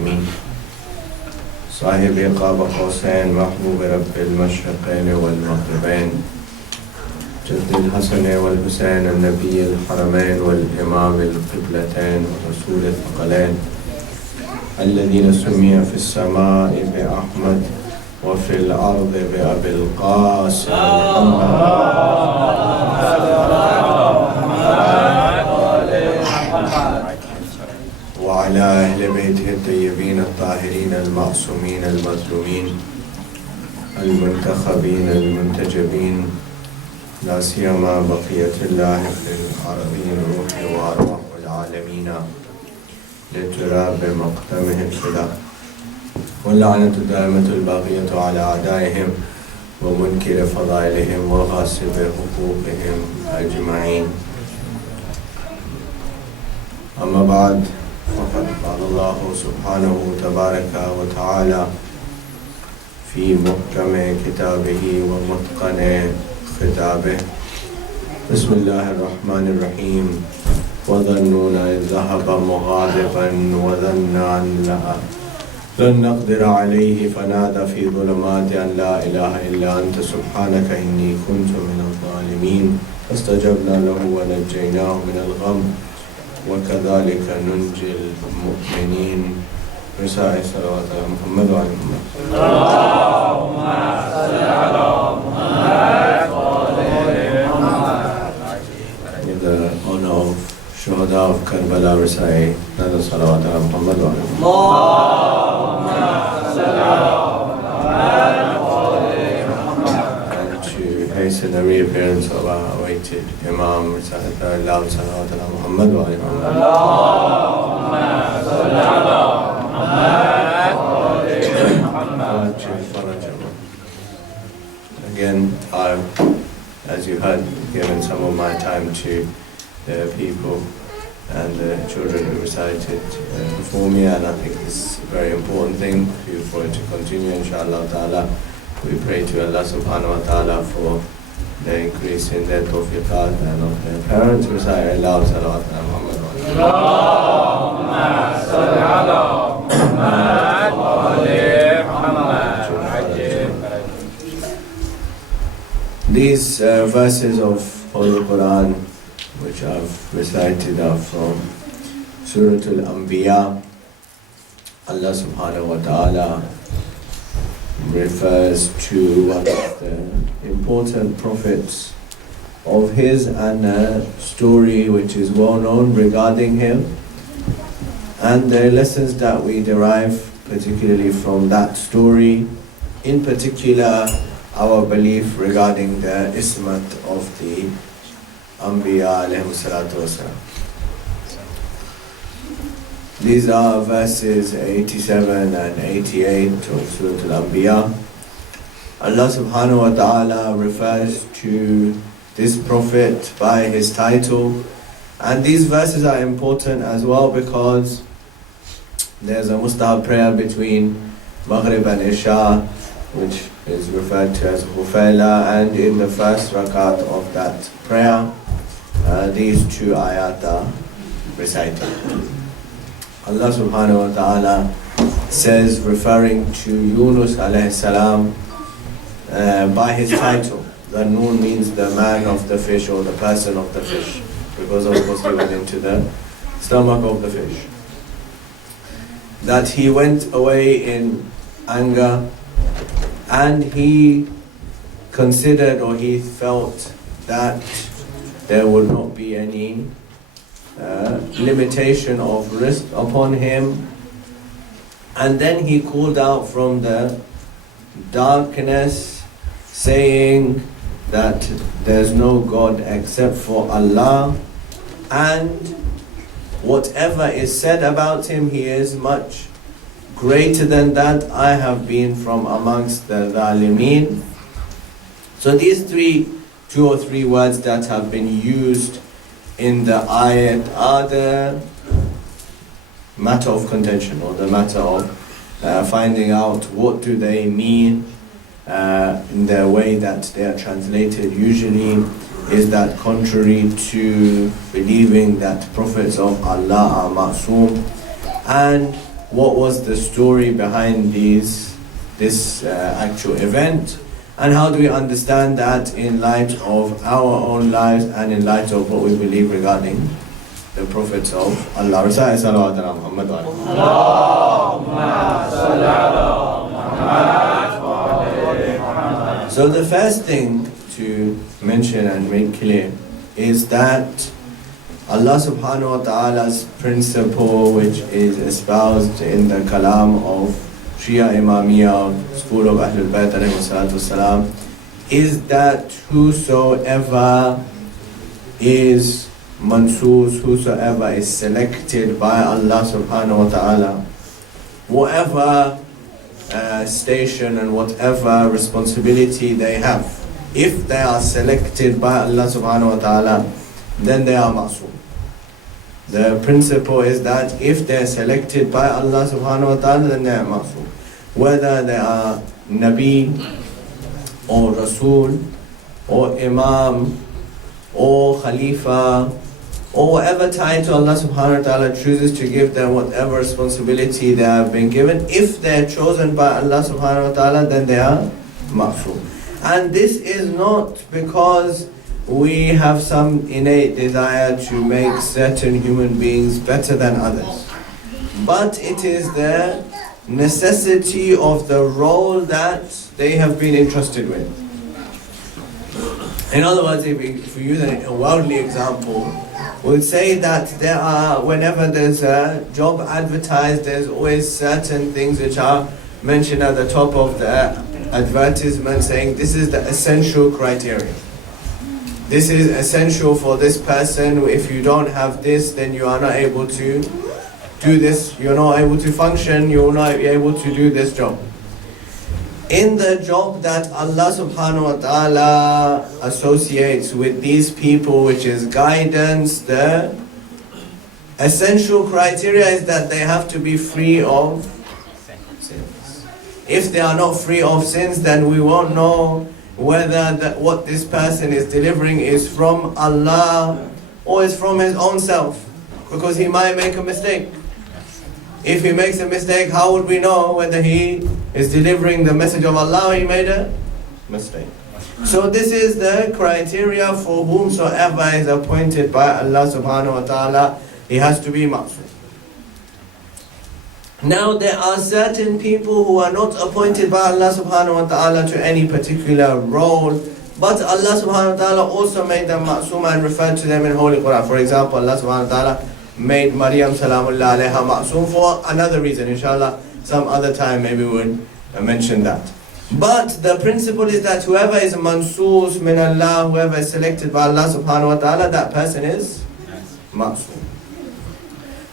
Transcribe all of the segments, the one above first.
العالمين صاحب قاب قوسين محبوب رب المشرقين والمغربين جد الحسن والحسين النبي الحرمين والإمام القبلتين ورسول الثقلين الذين سمي في السماء بأحمد وفي الأرض بأبي القاسم وعلى أهل بيته الطيبين الطاهرين المعصومين المظلومين المنتخبين المنتجبين لا سيما بقية الله في العربين روح وأرواح العالمين لتراب مقدمه الفدا واللعنة الدائمة الباقية على أعدائهم ومنكر فضائلهم وغاصب حقوقهم أجمعين. أما بعد، فقد قال الله سبحانه تبارك وتعالى في محكم كتابه ومتقن خطابه: بسم الله الرحمن الرحيم. وظنون إذ ذهب مغاضبا وظن أن لن نقدر عليه فنادى في ظلمات أن لا إله إلا أنت سبحانك إني كنت من الظالمين فاستجبنا له ونجيناه من الغم وكذلك ننجي المؤمنين. رسائل صلوات على محمد وعلى محمد. اللهم صل على محمد وعلى محمد. With the honor of Shuhada of Karbala, recite another salawat ala Muhammad wa ala Muhammad. And to hasten the reappearance of our awaited Imam, recite a very loud salawat ala Muhammad wa ala Muhammad. Again, I've, as you heard, given some of my time to the people and the children who recited before me, and I think it's a very important thing for it to continue, inshallah ta'ala. We pray to Allah subhanahu wa ta'ala for the increase in their tawfiqat and of their parents. Recite aloud salawat ala Muhammad wa Allahumma salli ala Muhammad wa ala Muhammad. These verses of Holy Quran which I've recited are from Surah Al-Anbiya. Allah subhanahu wa ta'ala refers to one of the important prophets of his and a story which is well known regarding him, and the lessons that we derive particularly from that story, in particular our belief regarding the ismat of the Anbiya alayhi salatu wasalam. These are verses 87 and 88 of Surah Al-Anbiya. Allah subhanahu wa ta'ala refers to this prophet by his title, and these verses are important as well because there's a mustahab prayer between Maghrib and Isha which is referred to as Hufayla, and in the first rakat of that prayer these two ayat are recited. Allah subhanahu wa ta'ala says, referring to Yunus alayhi salam by his title, the Nun means the man of the fish or the person of the fish, because of course he went into the stomach of the fish, that he went away in anger and he considered, or he felt, that there would not be any limitation of risk upon him, and then he called out from the darkness saying that there's no God except for Allah, and whatever is said about him, he is much greater than that. I have been from amongst the Zalimeen. So these two or three words that have been used in the ayat are the matter of contention, or the matter of finding out what do they mean in the way that they are translated. Usually is that contrary to believing that prophets of Allah are ma'soom, and what was the story behind this actual event, and how do we understand that in light of our own lives and in light of what we believe regarding the prophets of Allah. Salawat ala Muhammad wa ala Muhammad. So the first thing to mention and make clear is that Allah subhanahu wa ta'ala's principle, which is espoused in the kalam of Shia Imamiyya, school of Ahlul Bayt alayhi salatu wasalam, is that whosoever is mansoos, whosoever is selected by Allah subhanahu wa ta'ala, whatever station and whatever responsibility they have, if they are selected by Allah subhanahu wa ta'ala, then they are ma'soom. The principle is that if they are selected by Allah subhanahu wa ta'ala, then they are ma'soom. Whether they are Nabi or Rasul or Imam or Khalifa or whatever title Allah subhanahu wa ta'ala chooses to give them, whatever responsibility they have been given, if they are chosen by Allah subhanahu wa ta'ala, then they are ma'soom. And this is not because we have some innate desire to make certain human beings better than others, but it is the necessity of the role that they have been entrusted with. In other words, if we use a worldly example, we'll say that there are, whenever there's a job advertised, there's always certain things which are mentioned at the top of the advertisement, saying this is the essential criteria. This is essential for this person. If you don't have this, then you are not able to do this. You're not able to function. You're not able to do this job. In the job that Allah subhanahu wa ta'ala associates with these people, which is guidance, the essential criteria is that they have to be free of sins. If they are not free of sins, then we won't know whether what this person is delivering is from Allah or is from his own self, because he might make a mistake. If he makes a mistake, how would we know whether he is delivering the message of Allah or he made a mistake? So this is the criteria for whomsoever is appointed by Allah subhanahu wa ta'ala. He has to be ma'soom. Now there are certain people who are not appointed by Allah subhanahu wa ta'ala to any particular role, but Allah subhanahu wa ta'ala also made them ma'soom and referred to them in Holy Quran. For example, Allah subhanahu wa ta'ala made Maryam salamullah alayha ma'soom for another reason. Inshallah, some other time maybe we'll mention that. But the principle is that whoever is mansoos min Allah, whoever is selected by Allah subhanahu wa ta'ala, that person is ma'soom.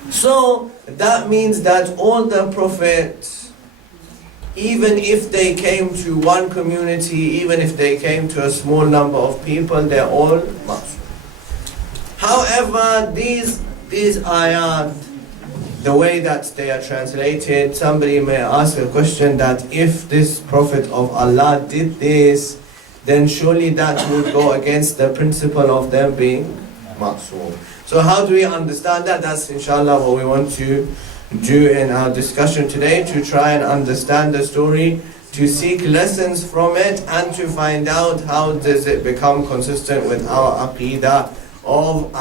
So that means that all the prophets, even if they came to one community, even if they came to a small number of people, they're all ma'soom. However, these ayat, the way that they are translated, somebody may ask a question that if this Prophet of Allah did this, then surely that would go against the principle of them being ma'soom. So how do we understand that? That's inshallah what we want to do in our discussion today, to try and understand the story, to seek lessons from it, and to find out how does it become consistent with our aqidah of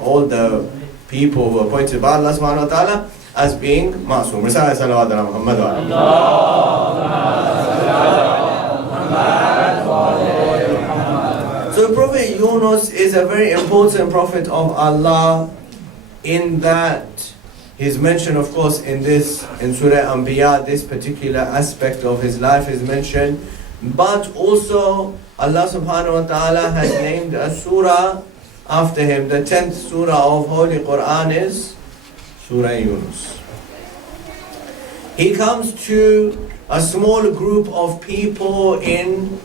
all the people who are appointed by Allah subhanahu wa ta'ala as being ma'soom. Risala salawat ala Muhammad wa ala. So Prophet Yunus is a very important prophet of Allah, in that he's mentioned, of course, in Surah Anbiya, this particular aspect of his life is mentioned, but also Allah subhanahu wa ta'ala has named a surah after him. The 10th surah of Holy Quran is Surah Yunus. He comes to a small group of people in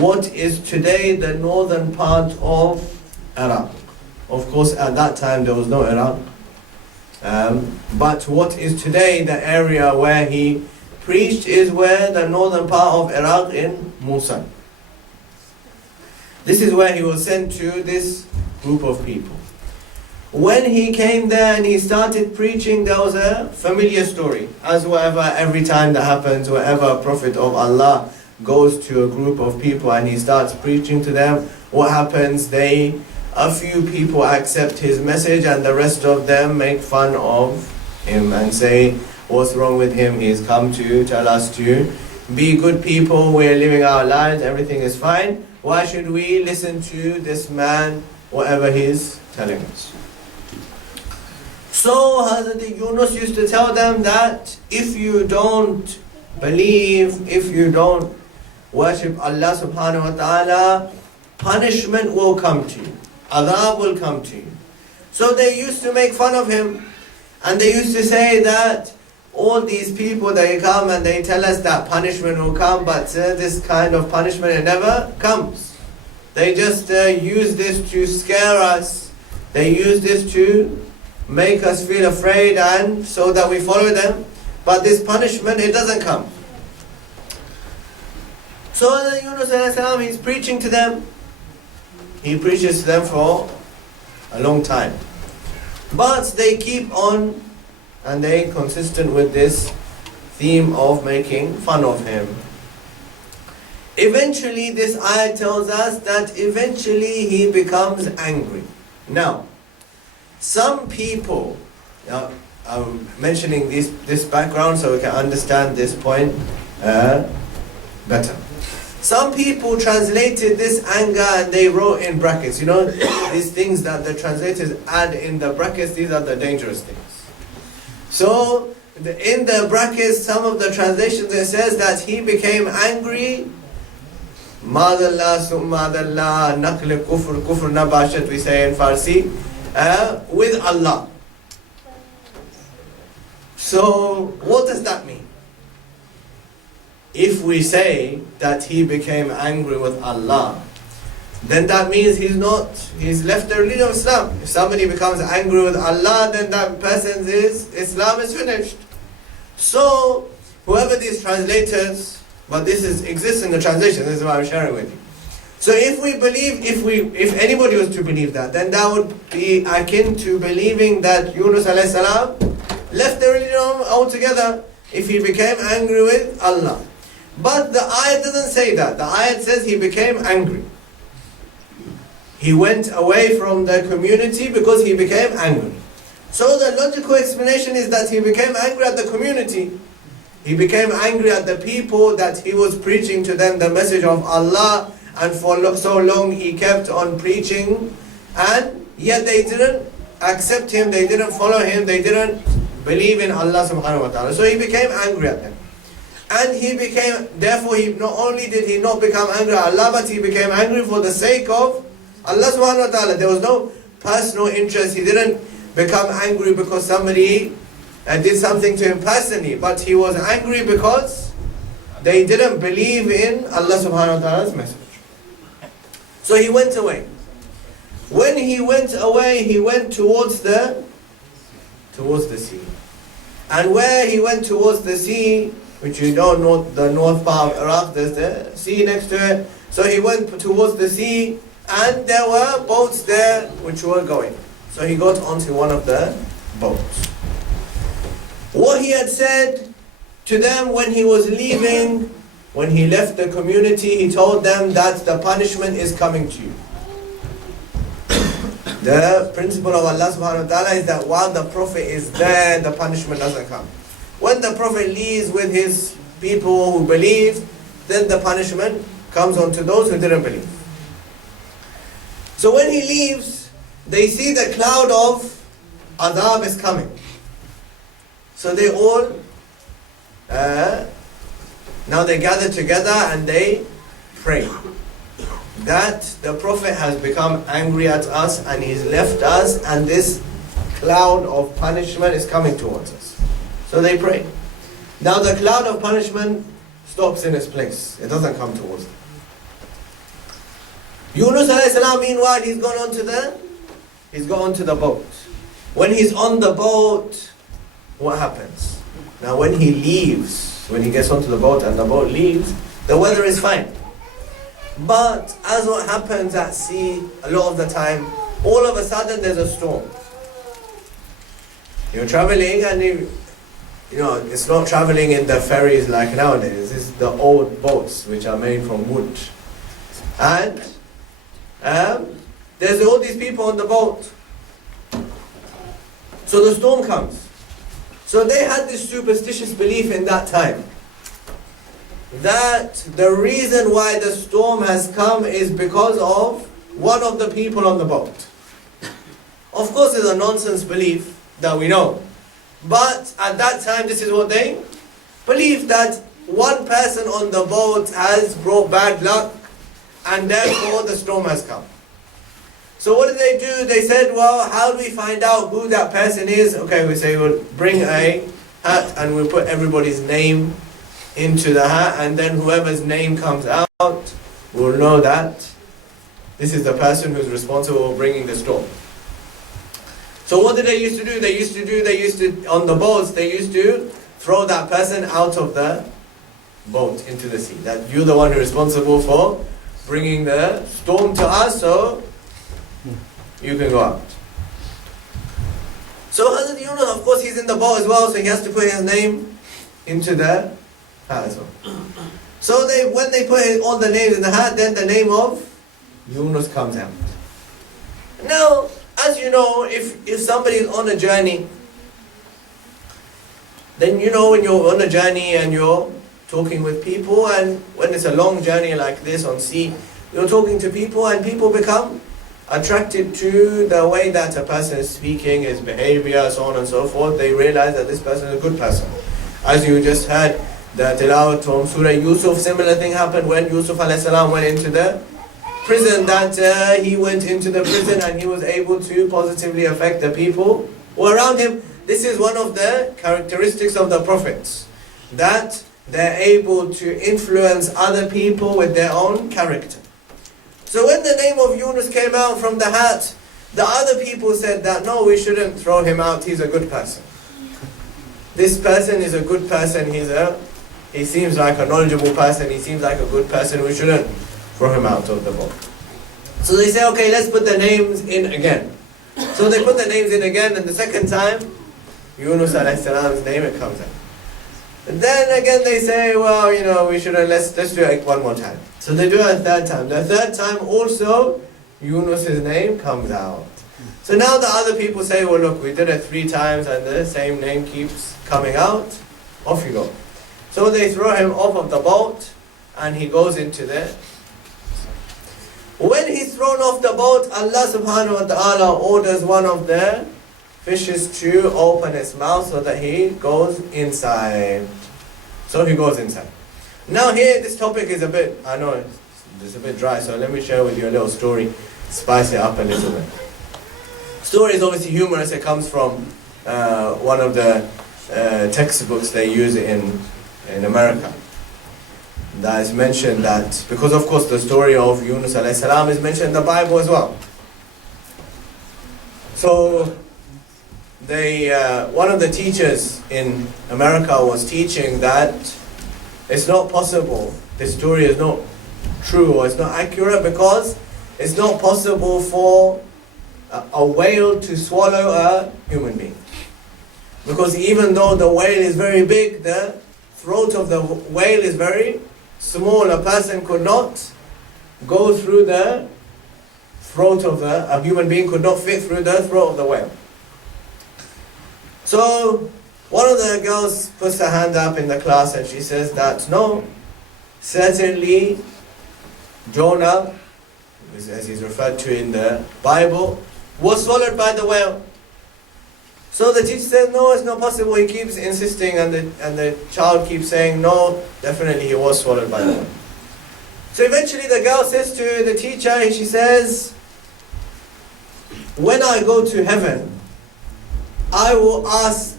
what is today the northern part of Iraq. Of course, at that time there was no Iraq. But what is today the area where he preached is where the northern part of Iraq in Mosul. This is where he was sent to this group of people. When he came there and he started preaching, there was a familiar story. As whatever, every time that happens, wherever a prophet of Allah goes to a group of people and he starts preaching to them, what happens? A few people accept his message and the rest of them make fun of him and say, what's wrong with him? He's come to tell us to be good people, we're living our lives, everything is fine. Why should we listen to this man, whatever he's telling us? So Hazrat Yunus used to tell them that if you don't believe, if you don't worship Allah subhanahu wa ta'ala, punishment will come to you. Adhab will come to you. So they used to make fun of him. And they used to say that all these people, they come and they tell us that punishment will come, but this kind of punishment, it never comes. They just use this to scare us. They use this to make us feel afraid and so that we follow them. But this punishment, it doesn't come. So Yunus alayhi salam, he's preaching to them. He preaches to them for a long time. But they keep on and they consistent with this theme of making fun of him. Eventually, this ayah tells us that eventually he becomes angry. Now, some people, I'm mentioning this background so we can understand this point better. Some people translated this anger and they wrote in brackets. You know, these things that the translators add in the brackets, these are the dangerous things. So, in the brackets, some of the translations, it says that he became angry. Madallah, summadallah, naql kufr nabashat, we say in Farsi, with Allah. So, what does that mean? If we say that he became angry with Allah, then that means he's left the religion of Islam. If somebody becomes angry with Allah, then that person's Islam is finished. So, whoever these translators, but this exists in the translation, this is what I'm sharing with you. So if we believe, if anybody was to believe that, then that would be akin to believing that Yunus alayhi salam left the religion altogether if he became angry with Allah. But the ayat doesn't say that. The ayat says he became angry. He went away from the community because he became angry. So the logical explanation is that he became angry at the community. He became angry at the people that he was preaching to them the message of Allah, and for so long he kept on preaching, and yet they didn't accept him, they didn't follow him, they didn't believe in Allah subhanahu wa ta'ala. So he became angry at them. And therefore he not only did he not become angry at Allah, but he became angry for the sake of Allah subhanahu wa ta'ala. There was no personal interest. He didn't become angry because somebody did something to him personally, but he was angry because they didn't believe in Allah subhanahu wa ta'ala's message. So he went away. When he went away, he went towards the sea. And where he went towards the sea, which you don't know, the north part of Iraq, there's the sea next to it. So he went towards the sea, and there were boats there which were going. So he got onto one of the boats. What he had said to them when he was leaving, when he left the community, he told them that the punishment is coming to you. The principle of Allah subhanahu wa ta'ala is that while the Prophet is there, the punishment doesn't come. When the Prophet leaves with his people who believe, then the punishment comes on to those who didn't believe. So when he leaves, they see the cloud of adhab is coming. So they all, now they gather together and they pray that the Prophet has become angry at us and he's left us, and this cloud of punishment is coming towards us. So they pray. Now the cloud of punishment stops in its place. It doesn't come towards them. Yunus alayhi salam, meanwhile, he's gone onto the boat. When he's on the boat, what happens? Now when he leaves, when he gets onto the boat and the boat leaves, the weather is fine. But as what happens at sea, a lot of the time, all of a sudden there's a storm. You're traveling and it's not traveling in the ferries like nowadays. It's the old boats which are made from wood. And there's all these people on the boat. So the storm comes. So they had this superstitious belief in that time that the reason why the storm has come is because of one of the people on the boat. Of course, it's a nonsense belief that we know. But at that time, this is what they believed, that one person on the boat has brought bad luck and therefore the storm has come. So what did they do? They said, well, how do we find out who that person is? Okay, we say we'll bring a hat and we'll put everybody's name into the hat, and then whoever's name comes out will know that this is the person who's responsible for bringing the storm. So what did they used to do? They used to, on the boats, they used to throw that person out of the boat into the sea. That you're the one who's responsible for bringing the storm to us, so you can go out. So Hazrat Yunus, of course, he's in the boat as well, so he has to put his name into the hat as well. So when they put all the names in the hat, then the name of Yunus comes out. Now, as you know, if somebody is on a journey, then when you're on a journey and you're talking with people, and when it's a long journey like this on sea, you're talking to people and people become attracted to the way that a person is speaking, his behavior, so on and so forth. They realize that this person is a good person. As you just heard, the tilawat from Surah Yusuf, similar thing happened when Yusuf a.s. went into the prison, that he went into the prison and he was able to positively affect the people who are around him. This is one of the characteristics of the prophets, that they're able to influence other people with their own character. So when the name of Yunus came out from the hat, the other people said that no, we shouldn't throw him out, he's a good person. This person is a good person, he seems like a knowledgeable person, he seems like a good person, we shouldn't throw him out of the boat. So they say, okay, let's put the names in again. So they put the names in again, and the second time, Yunus a.s.'s name, it comes out. And then again they say, well, we shouldn't, let's do it one more time. So they do it a third time. The third time also, Yunus' name comes out. So now the other people say, well look, we did it 3 times and the same name keeps coming out. Off you go. So they throw him off of the boat and he goes into the... When he's thrown off the boat, Allah subhanahu wa ta'ala orders one of the fishes to open its mouth so that he goes inside. So he goes inside. Now here, this topic is a bit, I know it's a bit dry, so let me share with you a little story, spice it up a little bit. Story is obviously humorous. It comes from one of the textbooks they use in America. That is mentioned that, because of course the story of Yunus a.s. is mentioned in the Bible as well. So one of the teachers in America was teaching that it's not possible, this story is not true or it's not accurate, because it's not possible for a whale to swallow a human being. Because even though the whale is very big, the throat of the whale is very small. A person could not go through the throat of a human being could not fit through the throat of the whale. So one of the girls puts her hand up in the class and she says that no, certainly Jonah, as he's referred to in the Bible, was swallowed by the whale. So the teacher says, no, it's not possible. He keeps insisting, and the child keeps saying, no, definitely he was swallowed by the whale. So eventually the girl says to the teacher, she says, when I go to heaven, I will ask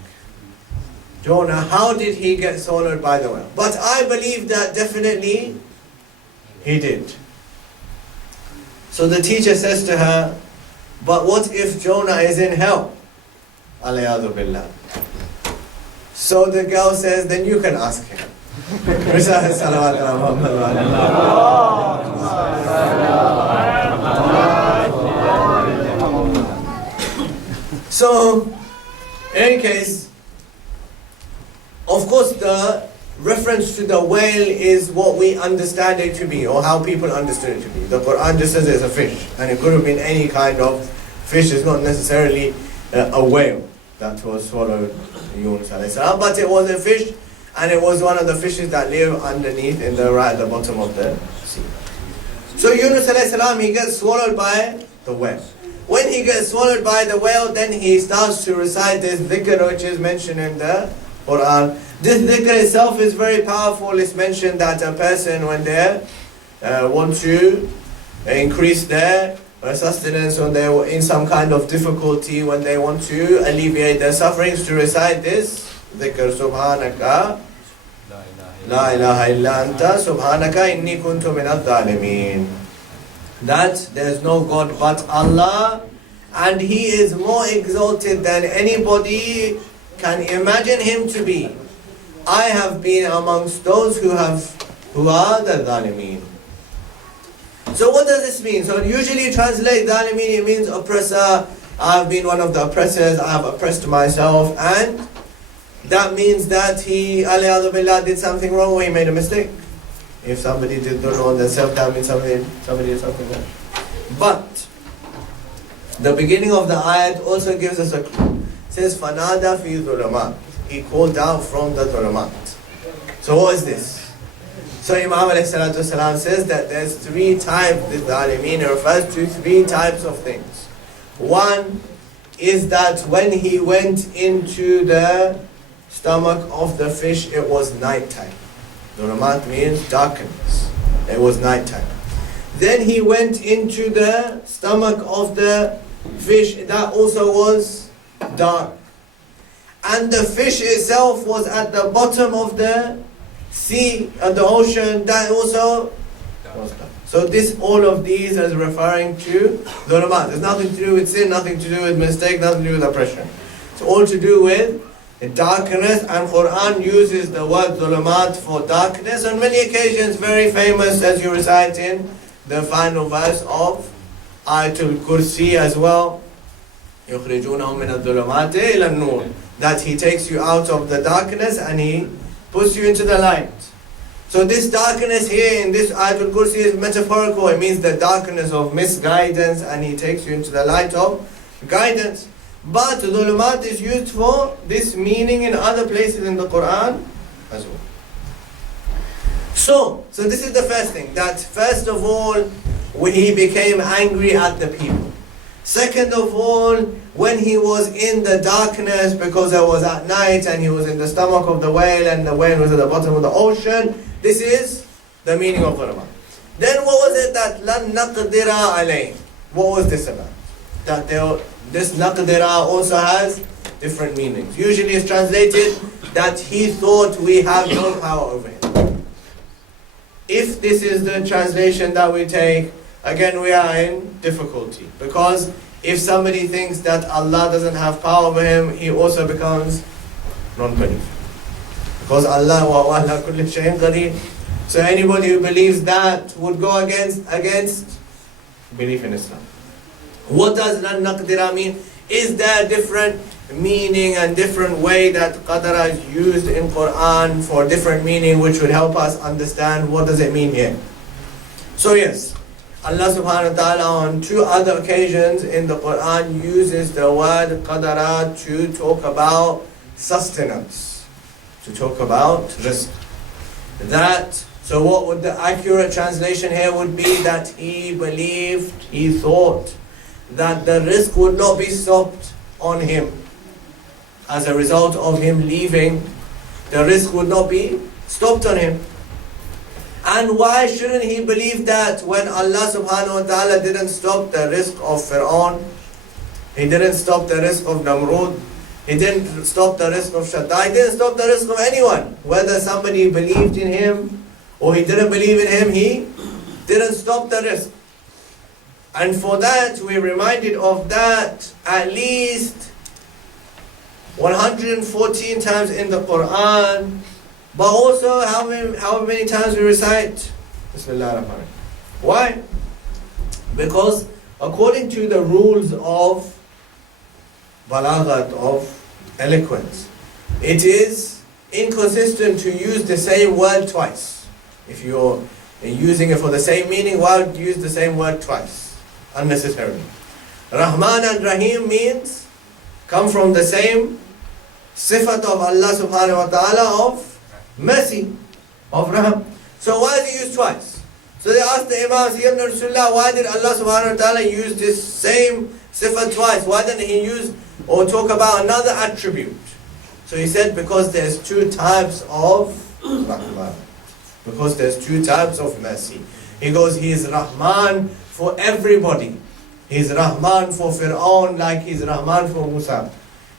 Jonah, how did he get swallowed by the whale? But I believe that definitely he did. So the teacher says to her, but what if Jonah is in hell? Alayadu billah. So the girl says, then you can ask him. So In any case, of course, the reference to the whale is what we understand it to be, or how people understood it to be. The Quran just says it's a fish, and it could have been any kind of fish. It's not necessarily a whale that was swallowed, Yunus alayhi salam, but it was a fish, and it was one of the fishes that live underneath, right at the bottom of the sea. So Yunus alayhi salam, he gets swallowed by the whale. When he gets swallowed by the whale, then he starts to recite this dhikr which is mentioned in the Quran. This dhikr itself is very powerful. It's mentioned that a person, when they want to increase their sustenance, when they're in some kind of difficulty, when they want to alleviate their sufferings, to recite this dhikr, Subhanaka La ilaha illa anta subhanaka inni kuntu minadh dhalimin. That there's no God but Allah, and He is more exalted than anybody can imagine Him to be. I have been amongst those who are the dhalimin. So what does this mean? So usually translate dhalimin, it means oppressor. I have been one of the oppressors, I have oppressed myself, and that means that he, alayhi billah, did something wrong or he made a mistake. If somebody did dhulm on themselves, that means somebody did something wrong. But the beginning of the ayat also gives us a clue. It says, Fanada fi dhulamat. He called out from the dhulamat. So what is this? So Imam alayhi salatu wasalam says that there's three types, this dhalimeen refers to three types of things. One is that when he went into the stomach of the fish, it was nighttime. Dhulamat means darkness. It was nighttime. Then he went into the stomach of the fish, that also was dark. And the fish itself was at the bottom of the sea, at the ocean, that also was dark. So all of these is referring to dhulamat. There's nothing to do with sin, nothing to do with mistake, nothing to do with oppression. It's all to do with darkness, and Quran uses the word dhulumat for darkness on many occasions, very famous as you recite in the final verse of Ayatul Kursi as well. يُخْرِجُونَهُم مِّنَ الظُّلُمَاتِ إِلَى النُّورِ. That He takes you out of the darkness and He puts you into the light. So this darkness here in this Ayatul Kursi is metaphorical. It means the darkness of misguidance, and He takes you into the light of guidance. But dhulumat is used for this meaning in other places in the Quran as well. So this is the first thing, that first of all, he became angry at the people. Second of all, when he was in the darkness, because it was at night and he was in the stomach of the whale and the whale was at the bottom of the ocean, this is the meaning of dhulumat. Then what was it that lan naqdira alayh? What was this about? That this naqdira also has different meanings. Usually it's translated that he thought we have no power over him. If this is the translation that we take, again we are in difficulty. Because if somebody thinks that Allah doesn't have power over him, he also becomes non-believer. Because Allah wa ala kulli shay'in qadir. So anybody who believes that would go against belief in Islam. What does lan naqdira mean? Is there different meaning and different way that qadara is used in Quran for different meaning, which would help us understand what does it mean here? So yes, Allah subhanahu wa ta'ala on two other occasions in the Quran uses the word qadara to talk about sustenance, to talk about rizq. So what would the accurate translation here would be that he believed, he thought that the rizq would not be stopped on him. As a result of him leaving, the rizq would not be stopped on him. And why shouldn't he believe that when Allah subhanahu wa ta'ala didn't stop the rizq of Fir'aun, He didn't stop the rizq of Namrud, He didn't stop the rizq of Shaddai, He didn't stop the rizq of anyone. Whether somebody believed in Him or he didn't believe in Him, He didn't stop the rizq. And for that, we're reminded of that at least 114 times in the Quran, but also how many times we recite Bismillah ar-Rahman. Why? Because according to the rules of balaghat, of eloquence. It is inconsistent to use the same word twice. If you're using it for the same meaning, why would you use the same word twice? Unnecessarily. Rahman and Rahim means, come from the same sifat of Allah subhanahu wa ta'ala of mercy, of Rahm. So why is it used twice? So they asked the Imam, Ibn Rasulullah, why did Allah subhanahu wa ta'ala use this same sifat twice? Why didn't he use or talk about another attribute? So he said, because there's two types of Rahman. Because there's two types of mercy. He goes, he is Rahman for everybody. He's Rahman for Fir'aun like he's Rahman for Musa.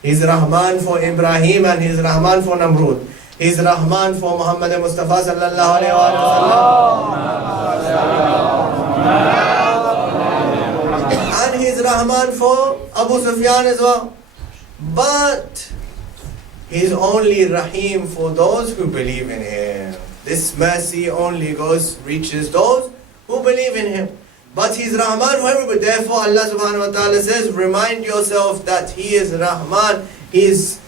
He's Rahman for Ibrahim and he's Rahman for Namrud. He's Rahman for Muhammad Mustafa sallallahu alayhi wa sallam. And he's Rahman for Abu Sufyan as well. But he's only Rahim for those who believe in him. This mercy only reaches those who believe in him. But he's Rahman for everybody. Therefore Allah subhanahu wa ta'ala says, remind yourself that he is Rahman. His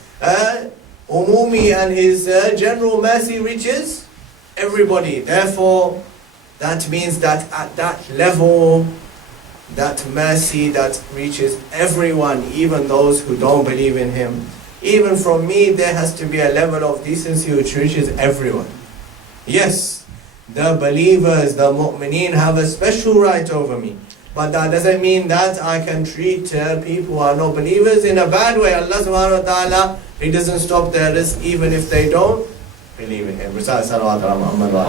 umumi and his general mercy reaches everybody. Therefore, that means that at that level, that mercy that reaches everyone, even those who don't believe in him. Even from me, there has to be a level of decency which reaches everyone. Yes, the believers, the mu'mineen have a special right over me. But that doesn't mean that I can treat people who are not believers in a bad way. Allah subhanahu wa ta'ala, he doesn't stop their risk even if they don't believe in him. Recite salawat ala Muhammad wa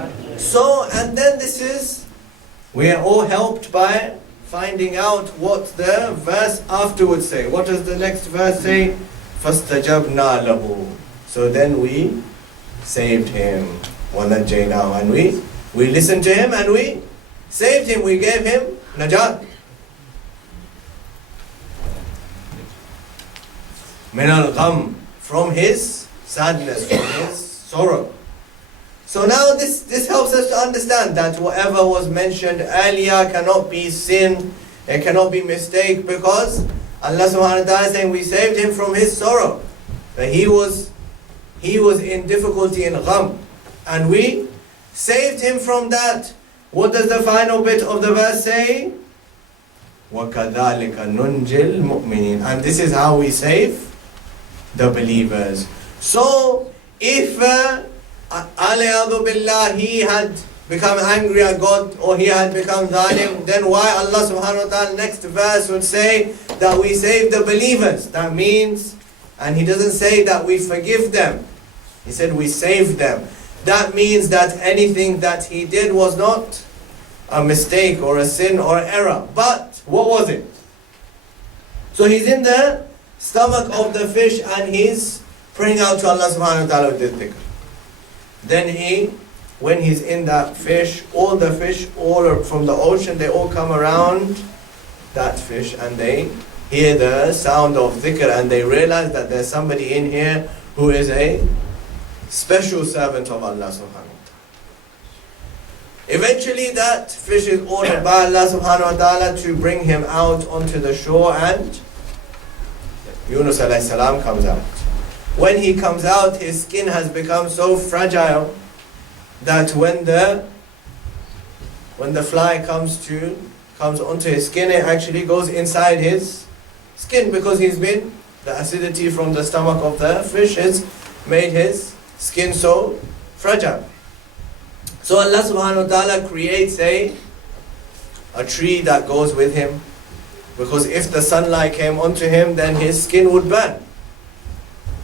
alihi. So, and then we are all helped by finding out what the verse afterwards say. What does the next verse say? فَاسْتَجَبْنَا لَهُ. So then we saved him. وَنَجَّيْنَاهُ. And we listened to him and we saved him. We gave him najat. مِنَ الْغَمْ. From his sadness, from his sorrow. So now this helps us to understand that whatever was mentioned earlier cannot be sin, it cannot be mistake, because Allah subhanahu wa ta'ala is saying we saved him from his sorrow. That he was in difficulty in gham, and we saved him from that. What does the final bit of the verse say? وَكَذَلِكَ نُنْجِي الْمُؤْمِنِينَ. And this is how we save the believers. So if Alayadu billah, he had become angry at God or he had become zalim, then why Allah subhanahu wa ta'ala next verse would say that we save the believers? That means, and he doesn't say that we forgive them, he said we save them. That means that anything that he did was not a mistake or a sin or error. But what was it? So he's in the stomach of the fish and he's praying out to Allah subhanahu wa ta'ala with this dhikr. Then when he's in that fish, all the fish, all from the ocean, they all come around that fish and they hear the sound of dhikr and they realize that there's somebody in here who is a special servant of Allah subhanahu wa ta'ala. Eventually that fish is ordered by Allah subhanahu wa ta'ala to bring him out onto the shore, and Yunus alayhi salam comes out. When he comes out, his skin has become so fragile that when the fly comes onto his skin, it actually goes inside his skin, because the acidity from the stomach of the fish has made his skin so fragile. So Allah subhanahu wa ta'ala creates a tree that goes with him, because if the sunlight came onto him, then his skin would burn.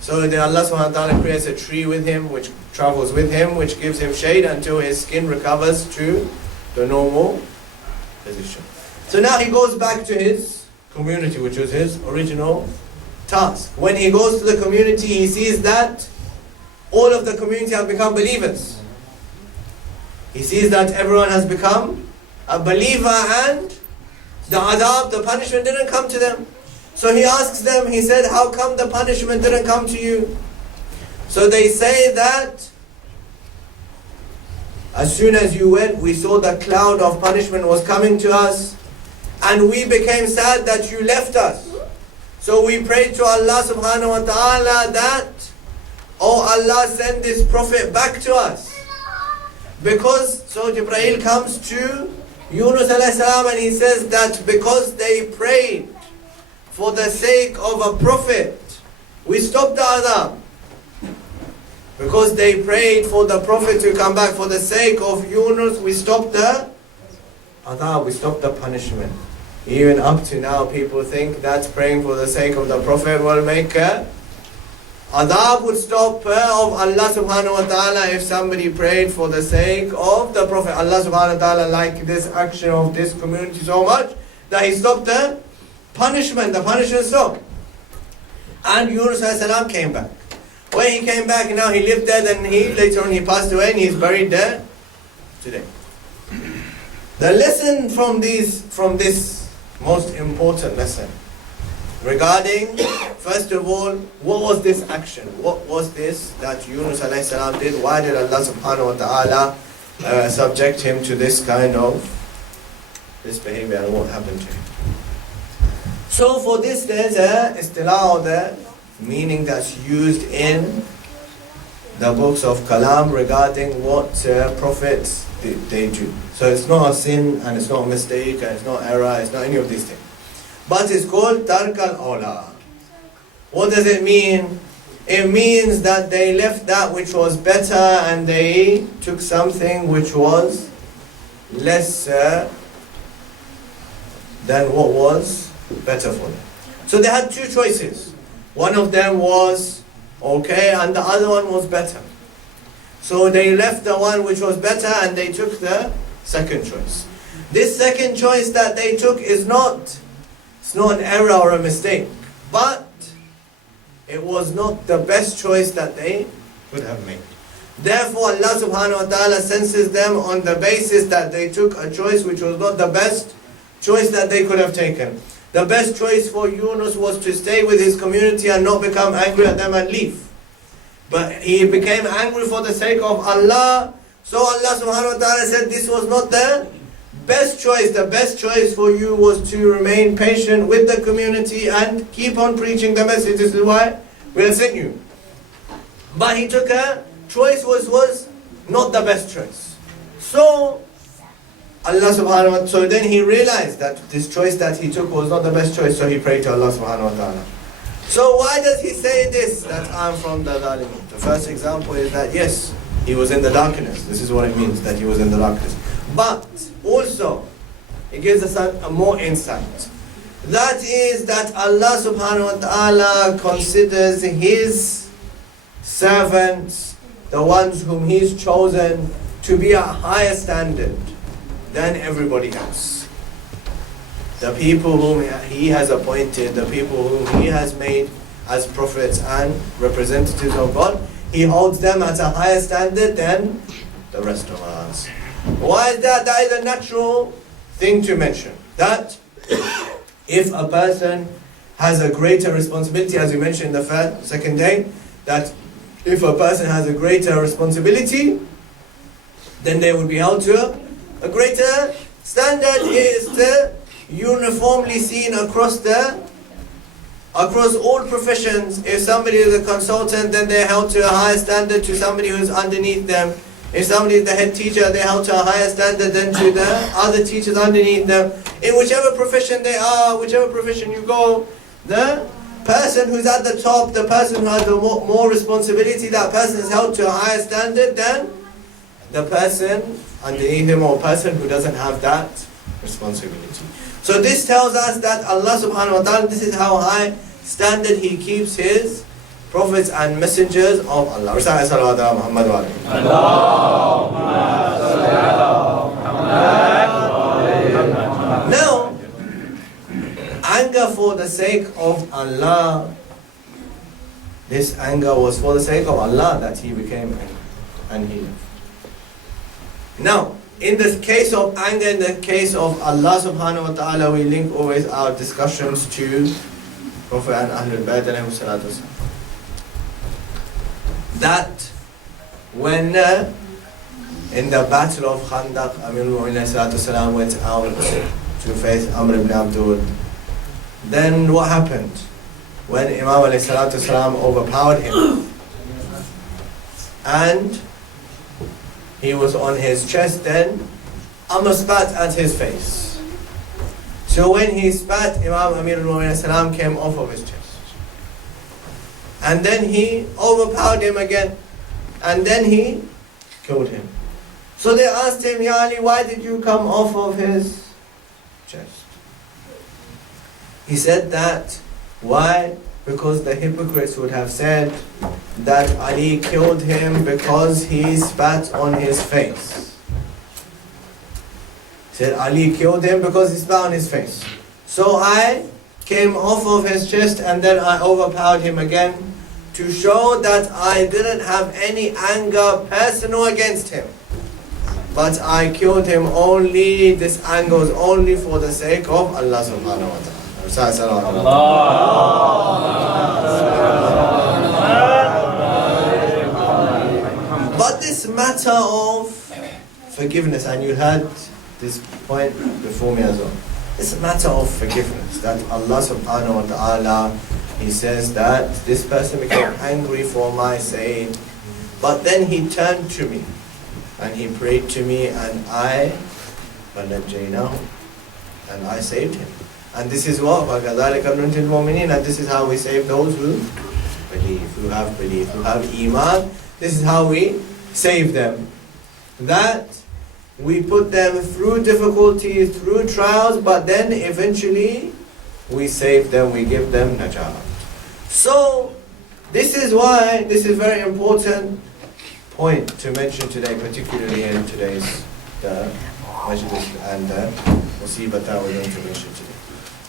So then Allah subhanahu wa ta'ala creates a tree with him, which travels with him, which gives him shade until his skin recovers to the normal position. So now he goes back to his community, which was his original task. When he goes to the community, he sees that all of the community have become believers. He sees that everyone has become a believer and the adab, the punishment didn't come to them. So he asks them, he said, how come the punishment didn't come to you? So they say that as soon as you went, we saw the cloud of punishment was coming to us, and we became sad that you left us. So we prayed to Allah subhanahu wa ta'ala that, oh Allah, send this prophet back to us. Because, so Jibreel comes to Yunus alayhi salam and he says that because they prayed for the sake of a prophet, we stopped the adab. Because they prayed for the prophet to come back for the sake of Yunus, we stopped the adab, we stopped the punishment. Even up to now, people think that praying for the sake of the prophet will make adab would stop of Allah subhanahu wa ta'ala if somebody prayed for the sake of the prophet. Allah subhanahu wa ta'ala liked this action of this community so much that he stopped the punishment. The punishment stopped. And Yunus alayhi salam came back. When he came back, now he lived there, then later on he passed away and he's buried there today. The lesson from this most important lesson regarding, first of all, what was this action? What was this that Yunus alayhi salam did? Why did Allah subhanahu wa ta'ala subject him to this kind of this behavior, and what happened to him? So for this there's a istilah, the meaning that's used in the books of Kalam regarding what prophets they do. So it's not a sin, and it's not a mistake, and it's not error, it's not any of these things. But it's called Tark al-Awla. What does it mean? It means that they left that which was better and they took something which was lesser than what was better for them. So they had two choices. One of them was okay and the other one was better. So they left the one which was better and they took the second choice. This second choice that they took is not an error or a mistake, but it was not the best choice that they could have made. Therefore Allah subhanahu wa ta'ala senses them on the basis that they took a choice which was not the best choice that they could have taken. The best choice for Yunus was to stay with his community and not become angry at them and leave. But he became angry for the sake of Allah. So Allah subhanahu wa ta'ala said this was not the best choice. The best choice for you was to remain patient with the community and keep on preaching the message. This is why we have sent you. But he took a choice was not the best choice. So Allah subhanahu wa ta'ala, so then he realized that this choice that he took was not the best choice, so he prayed to Allah subhanahu wa ta'ala. So why does he say this, that I'm from the Zalimin? The first example is that yes, he was in the darkness. This is what it means, that he was in the darkness. But also, it gives us a more insight. That is that Allah subhanahu wa ta'ala considers his servants, the ones whom he's chosen, to be a higher standard than everybody else. The people whom he has appointed, the people whom he has made as prophets and representatives of God, he holds them at a higher standard than the rest of us. Why is that? That is a natural thing to mention. That if a person has a greater responsibility, as we mentioned in the second day, that if a person has a greater responsibility, then they would be held to a greater standard. Is uniformly seen across all professions. If somebody is a consultant, then they're held to a higher standard to somebody who is underneath them. If somebody is the head teacher, they're held to a higher standard than to the other teachers underneath them. In whichever profession they are, whichever profession you go, the person who's at the top, the person who has the more responsibility, that person is held to a higher standard than the person underneath him, or person who doesn't have that responsibility. So this tells us that Allah subhanahu wa ta'ala, this is how high standard he keeps his prophets and messengers of Allah. Now, anger for the sake of Allah, this anger was for the sake of Allah that he became angry and he left. Now, in the case of anger, in the case of Allah subhanahu wa ta'ala, we link always our discussions to Prophet and Ahlul Bayt alayhi salatu wasalam. That when in the battle of Khandaq, Amirul Mu'minin alayhi salatu wasalam went out to face Amr ibn Abdul. Then what happened? When Imam alayhi salatu salam overpowered him and he was on his chest, then Amr spat at his face. So when he spat, Imam Amir al-Mu'minin salam came off of his chest. And then he overpowered him again. And then he killed him. So they asked him, Ya Ali, why did you come off of his chest? He said that, why? Because the hypocrites would have said that Ali killed him because he spat on his face. He said Ali killed him because he spat on his face. So I came off of his chest and then I overpowered him again to show that I didn't have any anger personal against him. But I killed him only, this anger was only for the sake of Allah subhanahu wa ta'ala. But this matter of forgiveness, and you had this point before me as well, this matter of forgiveness, that Allah subhanahu wa ta'ala, He says that this person became angry for my sake, but then he turned to me and he prayed to me and I saved him. And this is what? And this is how we save those who believe, who have belief, who have Iman. This is how we save them. That we put them through difficulties, through trials, but then eventually we save them, we give them najat. So, this is why, this is a very important point to mention today, particularly in today's majlis and musibah that we're going to mention today.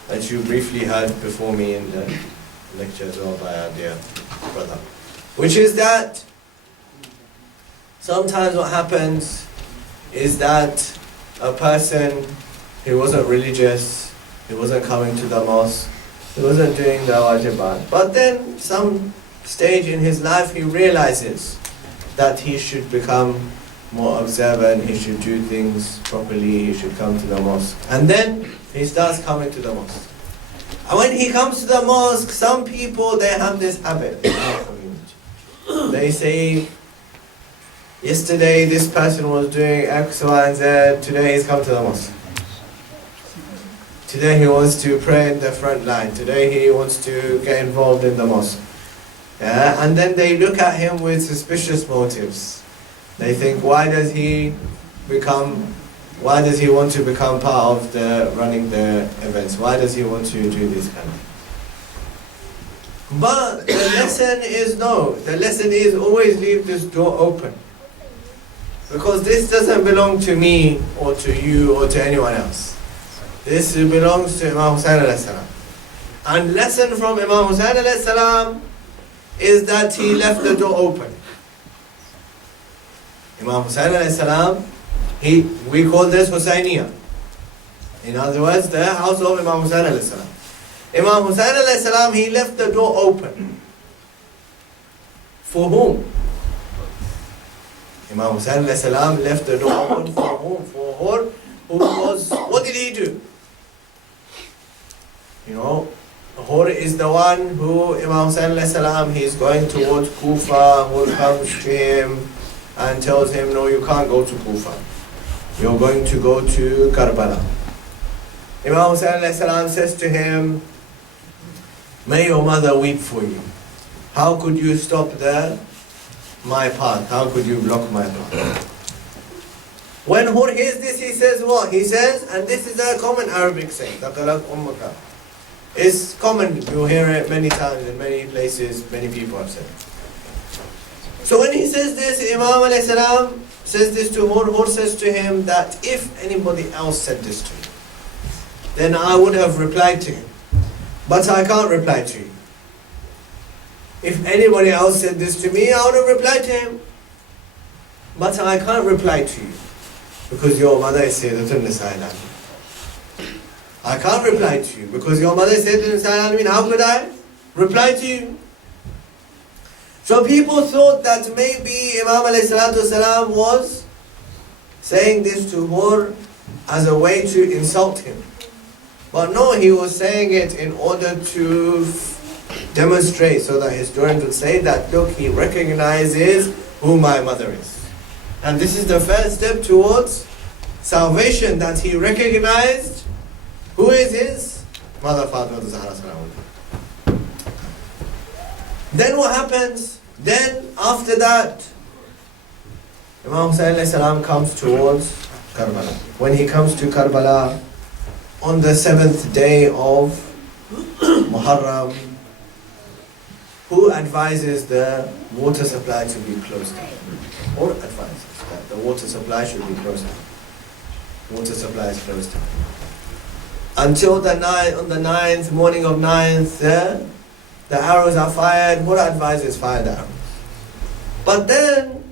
That you briefly heard before me in the lecture as well by our dear brother. Which is that sometimes what happens is that a person who wasn't religious, he wasn't coming to the mosque, he wasn't doing the wajibat, but then some stage in his life he realizes that he should become more observant, he should do things properly, he should come to the mosque. And then he starts coming to the mosque. And when he comes to the mosque, some people, they have this habit in our community. They say, yesterday this person was doing X, Y, and Z, today he's come to the mosque. Today he wants to pray in the front line. Today he wants to get involved in the mosque. Yeah? And then they look at him with suspicious motives. They think, why does he want to become part of the running the events? Why does he want to do this kind of thing? But the lesson is no. The lesson is always leave this door open. Because this doesn't belong to me or to you or to anyone else. This belongs to Imam Hussain alayhi salam. And lesson from Imam Hussain alayhi salam is that he left the door open. Imam Hussain alayhi salam, we call this Husainiyah. In other words, the house of Imam Hussain alayhi salam. Imam Hussain alayhi salam, he left the door open. For whom? Imam Hussain alayhi salam left the door open for whom? For Hur, who was, what did he do? You know, Hur is the one who Imam Hussain alayhi salam, he's going towards Kufa. Hur comes to him and tells him, no, you can't go to Kufa. You're going to go to Karbala. Imam Hussain alayhi salam says to him, may your mother weep for you. How could you stop my path? How could you block my path? When Hur hears this, he says what? He says, and this is a common Arabic saying, it's common, you hear it many times in many places, many people have said it. So when he says this, Imam alayhi salam says this to Hur. Hur says to him that if anybody else said this to me, then I would have replied to him. But I can't reply to you. If anybody else said this to me, I would have replied to him. But I can't reply to you. Because your mother is Sayyidatun Nisa'il Alamin. I can't reply to you. Because your mother is Sayyidatun Nisa'il Alamin. How could I reply to you? So people thought that maybe Imam alayhi salatu wasalam was saying this to Hur as a way to insult him. But no, he was saying it in order to demonstrate, so that historians would say that, look, he recognizes who my mother is. And this is the first step towards salvation, that he recognized who is his mother, Fatima Zahra. Then what happens? Then after that, Imam Hussain comes towards Karbala. When he comes to Karbala on the 7th day of Muharram, who advises the water supply to be closed down? Or advises that the water supply should be closed down? Water supply is closed down. Until on the 9th, morning of 9th, the arrows are fired. What advises fire the arrows? But then,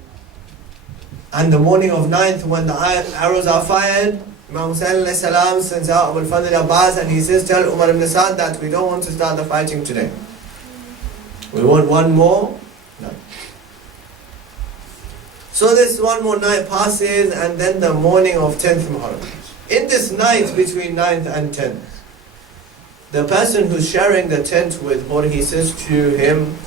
on the morning of 9th, when the arrows are fired, Imam Hussain sends out Abu Fadl Abbas and he says, tell Umar ibn Sa'd that we don't want to start the fighting today. We want one more night. So this one more night passes, and then the morning of 10th Muharram. In this night between 9th and 10th, the person who's sharing the tent with Hur, he says to him,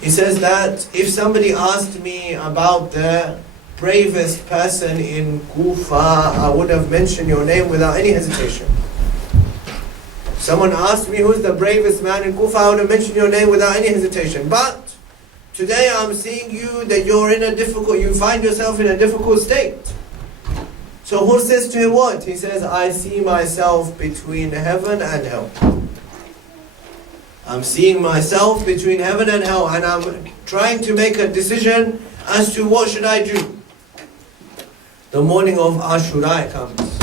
he says that if somebody asked me about the bravest person in Kufa, I would have mentioned your name without any hesitation. Someone asked me who's the bravest man in Kufa, I would have mentioned your name without any hesitation. But today I'm seeing you that you find yourself in a difficult state. So Hur says to him what? He says, I see myself between heaven and hell. I'm seeing myself between heaven and hell, and I'm trying to make a decision as to what should I do. The morning of Ashura comes.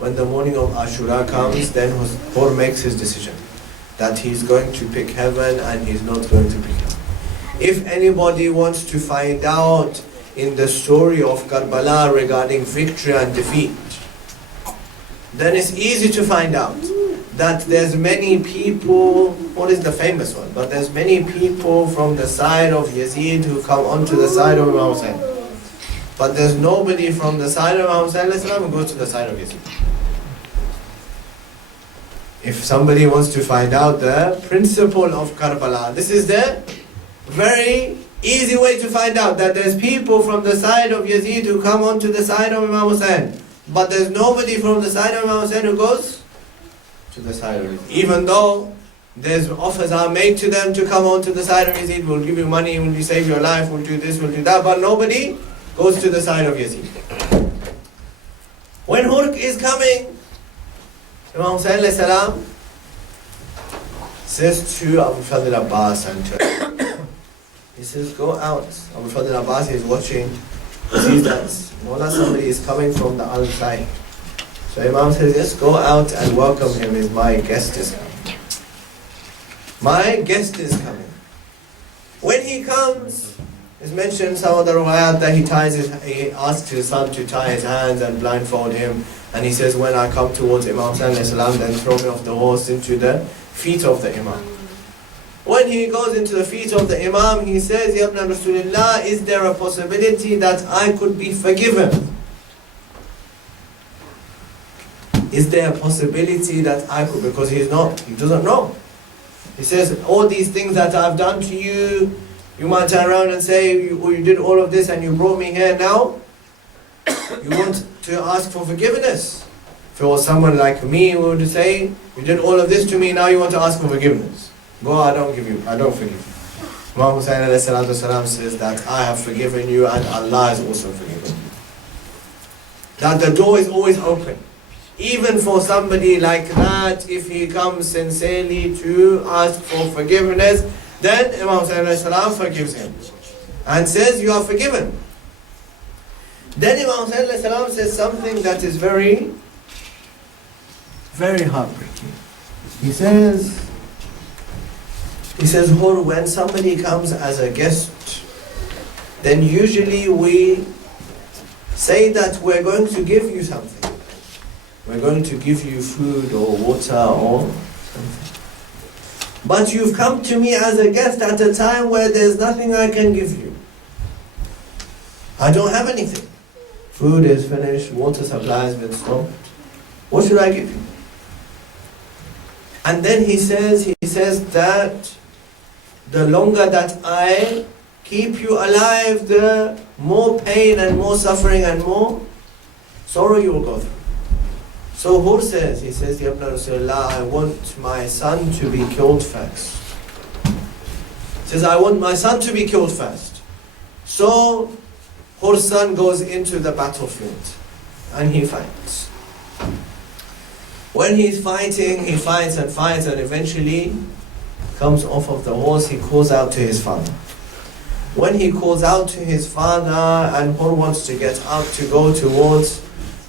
When the morning of Ashura comes, then Hur makes his decision that he's going to pick heaven and he's not going to pick hell. If anybody wants to find out in the story of Karbala regarding victory and defeat, then it's easy to find out that there's many people, what is the famous one, but there's many people from the side of Yazid who come onto the side of Imam Hussain. But there's nobody from the side of Imam Hussain who goes to the side of Yazid. If somebody wants to find out the principle of Karbala, this is the very easy way to find out that there's people from the side of Yazid who come onto the side of Imam Hussain, but there's nobody from the side of Imam Hussain who goes to the side of Yazid. Even though there's offers are made to them to come onto the side of Yazid, we'll give you money, we'll save your life, we'll do this, we'll do that, but nobody goes to the side of Yazid. When Hur is coming, Imam Hussain salam says to Abu Fadl Abbas and to he says, go out. Abu Fadl Abbas is watching, sees that somebody is coming from the other side. So Imam says, yes, go out and welcome him, as my guest is coming. My guest is coming. When he comes, it's mentioned in some of the riwayat that he asks his son to tie his hands and blindfold him. And he says, when I come towards Imam Sallallahu, then throw me off the horse into the feet of the Imam. When he goes into the feet of the Imam, he says, Ya Ibn Rasulullah, is there a possibility that I could be forgiven? Is there a possibility that I could, because he doesn't know. He says, all these things that I've done to you, you might turn around and say, you did all of this and you brought me here now. You want to ask for forgiveness. If it was someone like me who would say, you did all of this to me, now you want to ask for forgiveness. Go, I don't forgive you. Imam Hussain says that I have forgiven you and Allah has also forgiven you. That the door is always open. Even for somebody like that, if he comes sincerely to ask for forgiveness, then Imam Hussain forgives him and says, you are forgiven. Then Imam Hussain says something that is very, very heartbreaking. He says, Hur, when somebody comes as a guest, then usually we say that we're going to give you something. We're going to give you food or water or something. But you've come to me as a guest at a time where there's nothing I can give you. I don't have anything. Food is finished, water supply has been stopped. What should I give you? And then he says that the longer that I keep you alive, the more pain and more suffering and more sorrow you will go through. So Hur says, he says, Ya Ibn Rasulullah, I want my son to be killed first. He says, I want my son to be killed first. So Hur's son goes into the battlefield and he fights. When he's fighting, he fights and fights, and eventually comes off of the horse. He calls out to his father. When he calls out to his father, and Hur wants to get up to go towards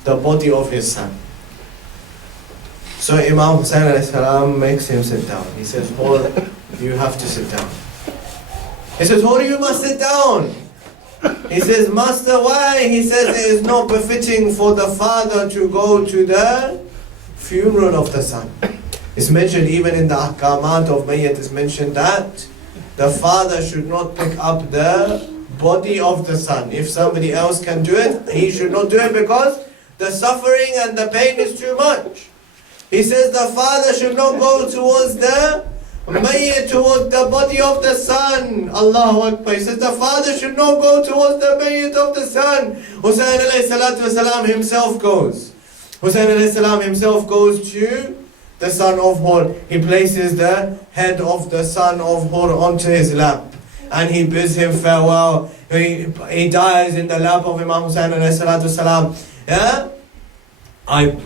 the body of his son. So Imam Hussain alayhi salam makes him sit down. He says, Hur, you have to sit down. He says, Hur, you must sit down. He says, Master, why? He says, it is not befitting for the father to go to the funeral of the son. It's mentioned even in the ahkamat of Mayyat, it's mentioned that the father should not pick up the body of the son. If somebody else can do it, he should not do it because the suffering and the pain is too much. He says the father should not go towards the Mayyat, towards the body of the son. Allahu Akbar. He says the father should not go towards the Mayyat of the son. Hussain alayhi salatu wasalam himself goes. Hussain alayhi salam himself goes to the son of Hur. He places the head of the son of Hur onto his lap and he bids him farewell. He dies in the lap of Imam Hussain alayhi salatu wasalam. Yeah? I'm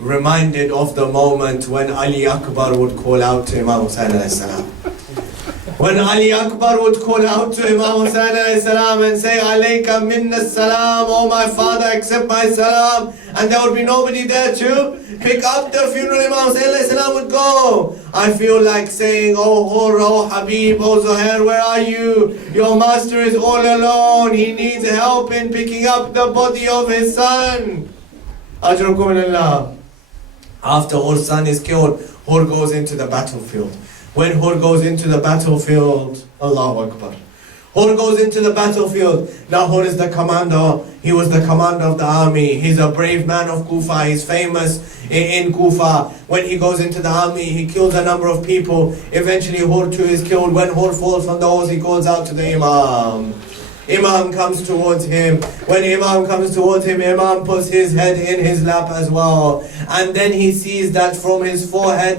reminded of the moment when Ali Akbar would call out to Imam Hussain alayhi salam. When Ali Akbar would call out to Imam Hussain alayhi salam and say, Alayka minna salam, oh my father, accept my salam. And there would be nobody there to pick up the funeral. Imam Hussain alayhi salam would go. I feel like saying, oh Hur, oh Habib, oh Zuhair, where are you? Your master is all alone. He needs help in picking up the body of his son. Ajrukum Allah. After Hur's son is killed, Hur goes into the battlefield. When Hur goes into the battlefield, Allahu Akbar. Hur goes into the battlefield. Now Hur is the commander. He was the commander of the army. He's a brave man of Kufa. He's famous in Kufa. When he goes into the army, he kills a number of people. Eventually Hur too is killed. When Hur falls from the horse, he calls out to the Imam. Imam comes towards him. When Imam comes towards him, Imam puts his head in his lap as well. And then he sees that from his forehead,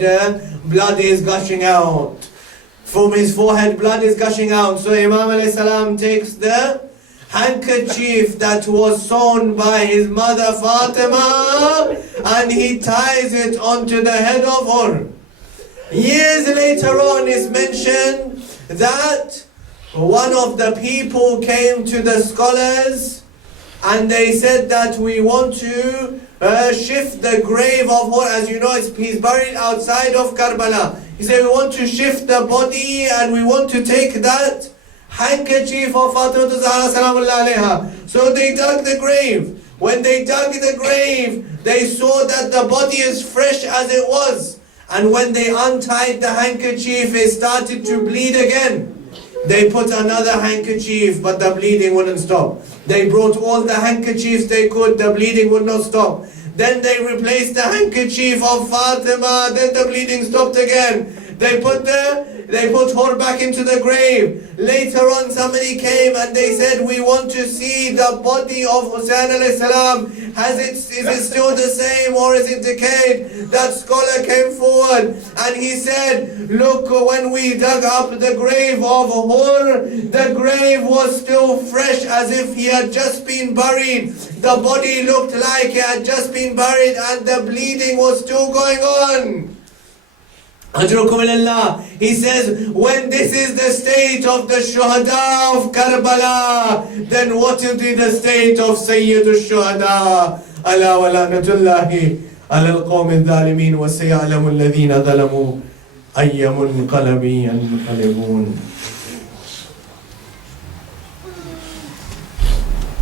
blood is gushing out. From his forehead, blood is gushing out. So Imam alayhi salam takes the handkerchief that was sewn by his mother Fatima and he ties it onto the head of Hur. Years later on, it's mentioned that one of the people came to the scholars and they said that we want to shift the grave of Hur. As you know, he's buried outside of Karbala. He said we want to shift the body and we want to take that handkerchief of Fatima Zahra Salamullah alayha. So they dug the grave. When they dug the grave, they saw that the body is fresh as it was. And when they untied the handkerchief, it started to bleed again. They put another handkerchief, but the bleeding wouldn't stop. They brought all the handkerchiefs they could, the bleeding would not stop. Then they replaced the handkerchief of Fatima, then the bleeding stopped again. They put Hur back into the grave. Later on somebody came and they said, we want to see the body of Hussain alayhi salam. Is it still the same or is it decayed? That scholar came forward and he said, look, when we dug up the grave of Hur, the grave was still fresh as if he had just been buried. The body looked like he had just been buried and the bleeding was still going on. He says, when this is the state of the shuhada of Karbala, then what will be the state of Sayyid al-Shuhada? Ala wa la'natullahi ala al-qawmi al-dhalimin wa sayalamu alladhina dhalamu ayyamun qalabi yanqalibun.